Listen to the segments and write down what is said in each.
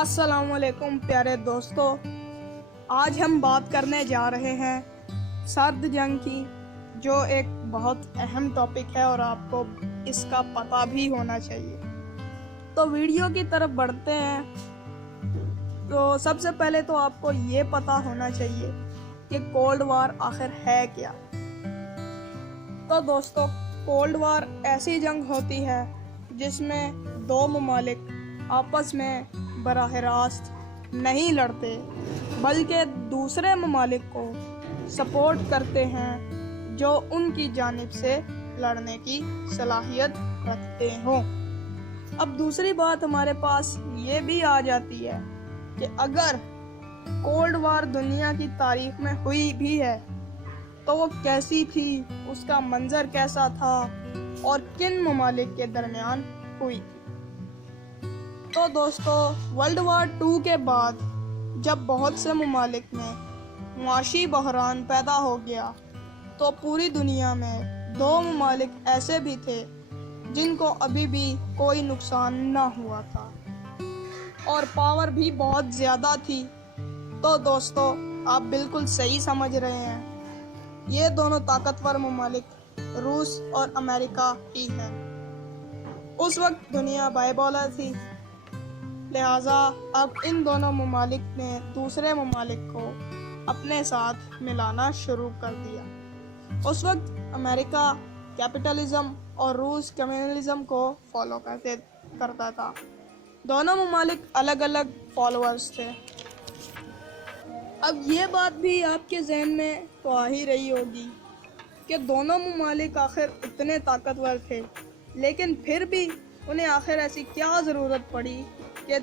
السلام علیکم پیارے دوستو، آج ہم بات کرنے جا رہے ہیں سرد جنگ کی، جو ایک بہت اہم ٹاپک ہے اور آپ کو اس کا پتہ بھی ہونا چاہیے۔ تو ویڈیو کی طرف بڑھتے ہیں۔ تو سب سے پہلے تو آپ کو یہ پتہ ہونا چاہیے کہ کولڈ وار آخر ہے کیا۔ تو دوستو، کولڈ وار ایسی جنگ ہوتی ہے جس میں دو ممالک آپس میں براہ راست نہیں لڑتے، بلکہ دوسرے ممالک کو سپورٹ کرتے ہیں جو ان کی جانب سے لڑنے کی صلاحیت رکھتے ہوں۔ اب دوسری بات ہمارے پاس یہ بھی آ جاتی ہے کہ اگر کولڈ وار دنیا کی تاریخ میں ہوئی بھی ہے تو وہ کیسی تھی، اس کا منظر کیسا تھا اور کن ممالک کے درمیان ہوئی تھی۔ تو دوستو، ورلڈ وار 2 کے بعد جب بہت سے ممالک میں معاشی بحران پیدا ہو گیا تو پوری دنیا میں دو ممالک ایسے بھی تھے جن کو ابھی بھی کوئی نقصان نہ ہوا تھا اور پاور بھی بہت زیادہ تھی۔ تو دوستو، آپ بالکل صحیح سمجھ رہے ہیں، یہ دونوں طاقتور ممالک روس اور امریکہ ہی ہیں۔ اس وقت دنیا بائی پولر تھی، لہٰذا اب ان دونوں ممالک نے دوسرے ممالک کو اپنے ساتھ ملانا شروع کر دیا۔ اس وقت امریکہ کیپٹلزم اور روس کمیونزم کو فالو کرتا تھا۔ دونوں ممالک الگ الگ فالوورز تھے۔ اب یہ بات بھی آپ کے ذہن میں تو آ ہی رہی ہوگی کہ دونوں ممالک آخر اتنے طاقتور تھے، لیکن پھر بھی انہیں آخر ایسی کیا ضرورت پڑی کہ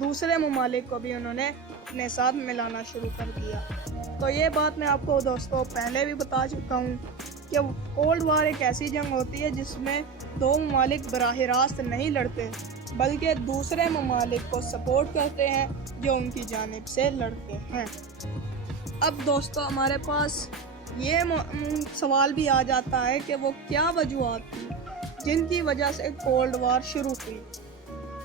دوسرے ممالک کو بھی انہوں نے اپنے ساتھ ملانا شروع کر دیا۔ تو یہ بات میں آپ کو دوستو پہلے بھی بتا چکا ہوں کہ کولڈ وار ایک ایسی جنگ ہوتی ہے جس میں دو ممالک براہ راست نہیں لڑتے، بلکہ دوسرے ممالک کو سپورٹ کرتے ہیں جو ان کی جانب سے لڑتے ہیں۔ اب دوستو، ہمارے پاس یہ سوال بھی آ جاتا ہے کہ وہ کیا وجوہات تھی جن کی وجہ سے کولڈ وار شروع ہوئی۔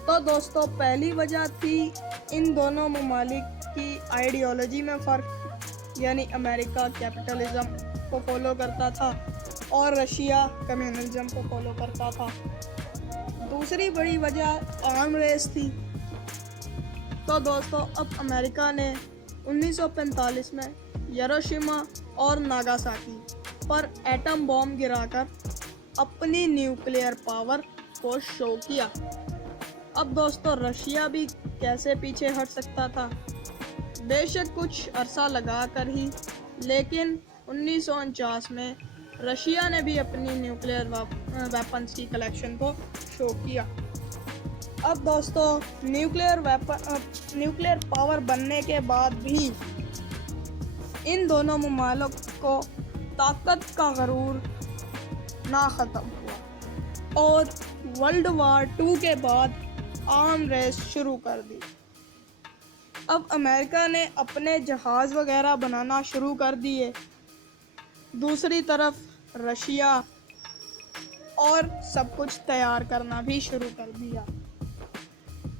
تو دوستو، پہلی وجہ تھی ان دونوں ممالک کی آئیڈیالوجی میں فرق، یعنی امریکہ کیپٹلزم کو فالو کرتا تھا اور رشیا کمیونزم کو فالو کرتا تھا۔ دوسری بڑی وجہ آرم ریس تھی۔ تو دوستو، اب امریکہ نے 1945 میں ہیروشیما اور ناگاساکی پر ایٹم بم گرا کر اپنی نیوکلیئر پاور کو شو کیا۔ اب دوستو، رشیا بھی کیسے پیچھے ہٹ سکتا تھا؟ بے شک کچھ عرصہ لگا کر ہی، لیکن 1949 میں رشیا نے بھی اپنی نیوکلیئر ویپنز کی کلیکشن کو شو کیا۔ اب دوستو، نیوکلیئر پاور بننے کے بعد بھی ان دونوں ممالک کو طاقت کا غرور نہ ختم ہوا اور ورلڈ وار 2 کے بعد آرم ریس شروع کر دی۔ اب امریکہ نے اپنے جہاز وغیرہ بنانا شروع کر دیے، دوسری طرف رشیا اور سب کچھ تیار کرنا بھی شروع کر دیا۔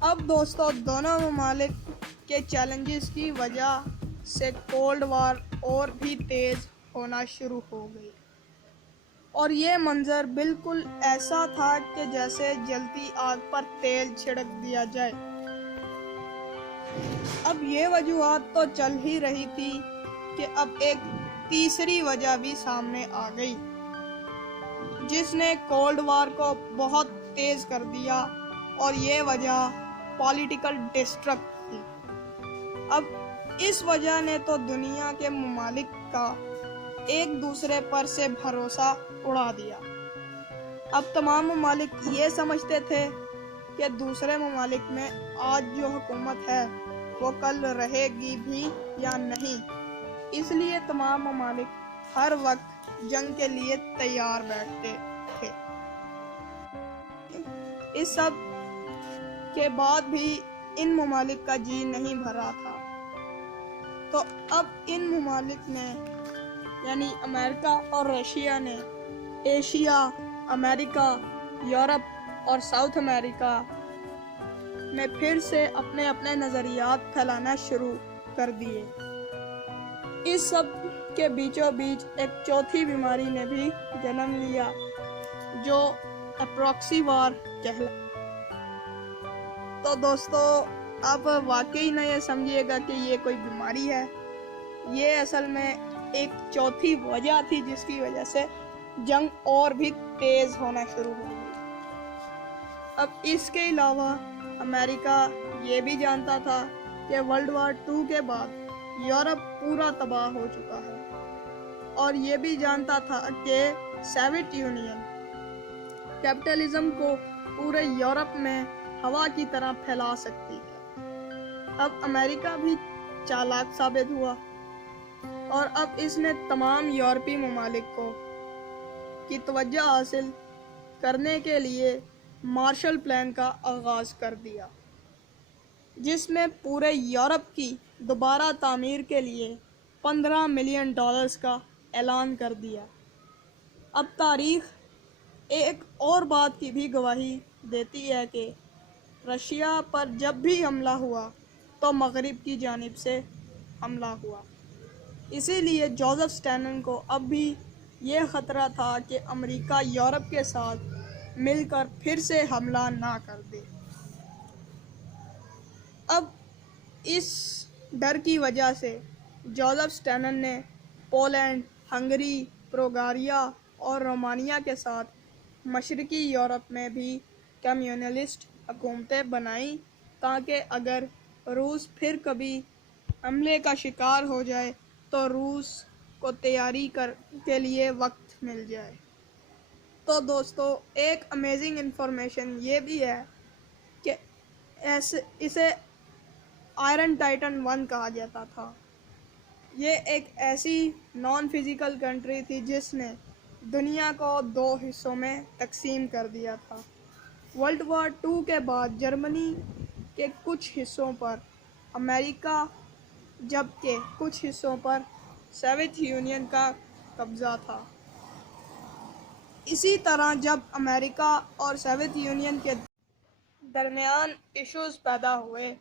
اب دوستو، دونوں ممالک کے چیلنجز کی وجہ سے کولڈ وار اور بھی تیز ہونا شروع ہو گئی، اور یہ منظر بالکل ایسا تھا کہ جیسے جلتی آگ پر تیل چھڑک دیا جائے۔ اب یہ وجوہات تو چل ہی رہی تھی کہ اب ایک تیسری وجہ بھی سامنے آ گئی جس نے کولڈ وار کو بہت تیز کر دیا، اور یہ وجہ پولیٹیکل ڈسٹرکٹ تھی۔ اب اس وجہ نے تو دنیا کے ممالک کا ایک دوسرے پر سے بھروسہ اڑا دیا۔ اب تمام ممالک یہ سمجھتے تھے کہ دوسرے ممالک میں آج جو حکومت ہے وہ کل رہے گی بھی یا نہیں، اس لیے تمام ممالک ہر وقت جنگ کے لیے تیار بیٹھتے تھے۔ اس سب کے بعد بھی ان ممالک کا جی نہیں بھرا تھا، تو اب ان ممالک نے یعنی امریکہ اور رشیا نے ایشیا، امریکہ، یورپ اور ساؤتھ امریکہ نے پھر سے اپنے اپنے نظریات پھیلانا شروع کر دیے۔ اس سب کے بیچوں بیچ ایک چوتھی بیماری نے بھی جنم لیا جو اپروکسی وار کہلاتی۔ تو دوستو، آپ واقعی نہ یہ سمجھیے گا کہ یہ کوئی بیماری ہے، یہ اصل میں ایک چوتھی وجہ تھی جس کی وجہ سے جنگ اور بھی تیز ہونا شروع ہو گئی۔ اب اس کے علاوہ امریکہ یہ بھی جانتا تھا کہ ورلڈ وار 2 کے بعد یورپ پورا تباہ ہو چکا ہے، اور یہ بھی جانتا تھا کہ سوویت یونین کیپٹلزم کو پورے یورپ میں ہوا کی طرح پھیلا سکتی ہے۔ اب امریکہ بھی چالاک ثابت ہوا، اور اب اس نے تمام یورپی ممالک کی توجہ حاصل کرنے کے لیے مارشل پلان کا آغاز کر دیا، جس میں پورے یورپ کی دوبارہ تعمیر کے لیے $15 ملین کا اعلان کر دیا۔ اب تاریخ ایک اور بات کی بھی گواہی دیتی ہے کہ رشیا پر جب بھی حملہ ہوا تو مغرب کی جانب سے حملہ ہوا۔ اسی لیے جوزف اسٹالن کو اب بھی یہ خطرہ تھا کہ امریکہ یورپ کے ساتھ مل کر پھر سے حملہ نہ کر دے۔ اب اس ڈر کی وجہ سے جوزف اسٹالن نے پولینڈ، ہنگری، بلغاریہ اور رومانیہ کے ساتھ مشرقی یورپ میں بھی کمیونلسٹ حکومتیں بنائیں تاکہ اگر روس پھر کبھی حملے کا شکار ہو جائے تو روس کو تیاری کے لیے وقت مل جائے۔ تو دوستو، ایک امیزنگ انفارمیشن یہ بھی ہے کہ اسے آئرن ٹائٹن 1 کہا جاتا تھا۔ یہ ایک ایسی نان فزیکل کنٹری تھی جس نے دنیا کو 2 حصوں میں تقسیم کر دیا تھا۔ ورلڈ وار 2 کے بعد جرمنی کے کچھ حصوں پر امریکہ، جبکہ کچھ حصوں پر سوویت یونین کا قبضہ تھا۔ اسی طرح جب امریکہ اور سوویت یونین کے درمیان ایشوز پیدا ہوئے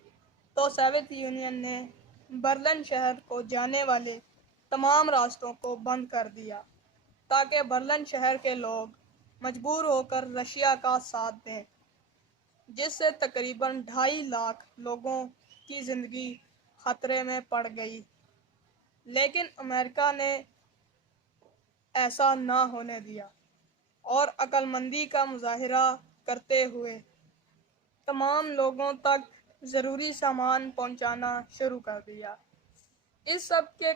تو سوویت یونین نے برلن شہر کو جانے والے تمام راستوں کو بند کر دیا تاکہ برلن شہر کے لوگ مجبور ہو کر رشیا کا ساتھ دیں، جس سے تقریباً 2.5 لاکھ لوگوں کی زندگی خطرے میں پڑ گئی۔ لیکن امریکہ نے ایسا نہ ہونے دیا اور عقل مندی کا مظاہرہ کرتے ہوئے تمام لوگوں تک ضروری سامان پہنچانا شروع کر دیا۔ اس سب کے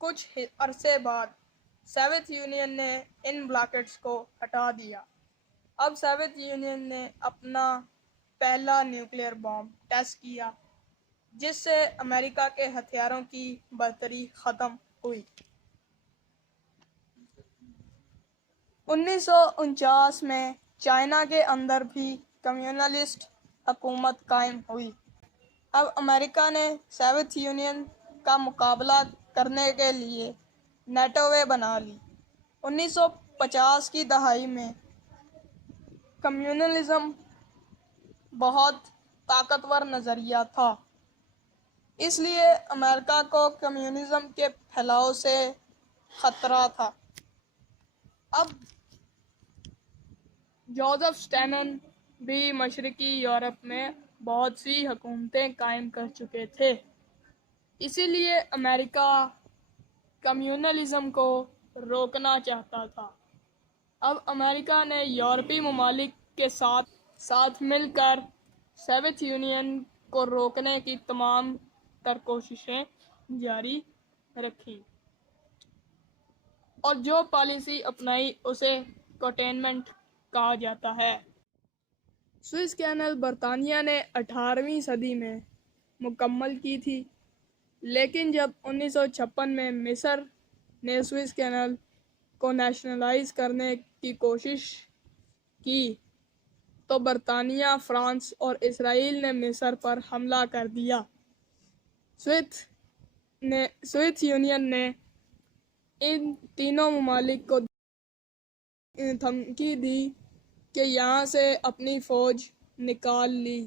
کچھ عرصے بعد سوویت یونین نے ان بلاکٹس کو ہٹا دیا۔ اب سوویت یونین نے اپنا پہلا نیوکلیئر بم ٹیسٹ کیا، جس سے امریکہ کے ہتھیاروں کی برتری ختم ہوئی۔ 1949 میں چائنا کے اندر بھی کمیونلسٹ حکومت قائم ہوئی۔ اب امریکہ نے سوویت یونین کا مقابلہ کرنے کے لیے نیٹویں بنا لی۔ 1950 کی دہائی میں کمیونلزم بہت طاقتور نظریہ تھا، اس لیے امریکہ کو کمیونزم کے پھیلاؤ سے خطرہ تھا۔ اب جوزف اسٹالن بھی مشرقی یورپ میں بہت سی حکومتیں قائم کر چکے تھے، اسی لیے امریکہ کمیونلزم کو روکنا چاہتا تھا۔ اب امریکہ نے یورپی ممالک کے ساتھ مل کر سوویت یونین کو روکنے کی تمام تر کوششیں جاری رکھیں اور جو پالیسی اپنائی اسے کنٹینمنٹ کہا جاتا ہے۔ سوئس کینل برطانیہ نے 18ویں صدی میں مکمل کی تھی، لیکن جب 1956 میں مصر نے سوئس کینل کو نیشنلائز کرنے کی کوشش کی تو برطانیہ، فرانس اور اسرائیل نے مصر پر حملہ کر دیا۔ سوویت یونین نے ان تینوں ممالک کو دھمکی دی کہ یہاں سے اپنی فوج نکال لی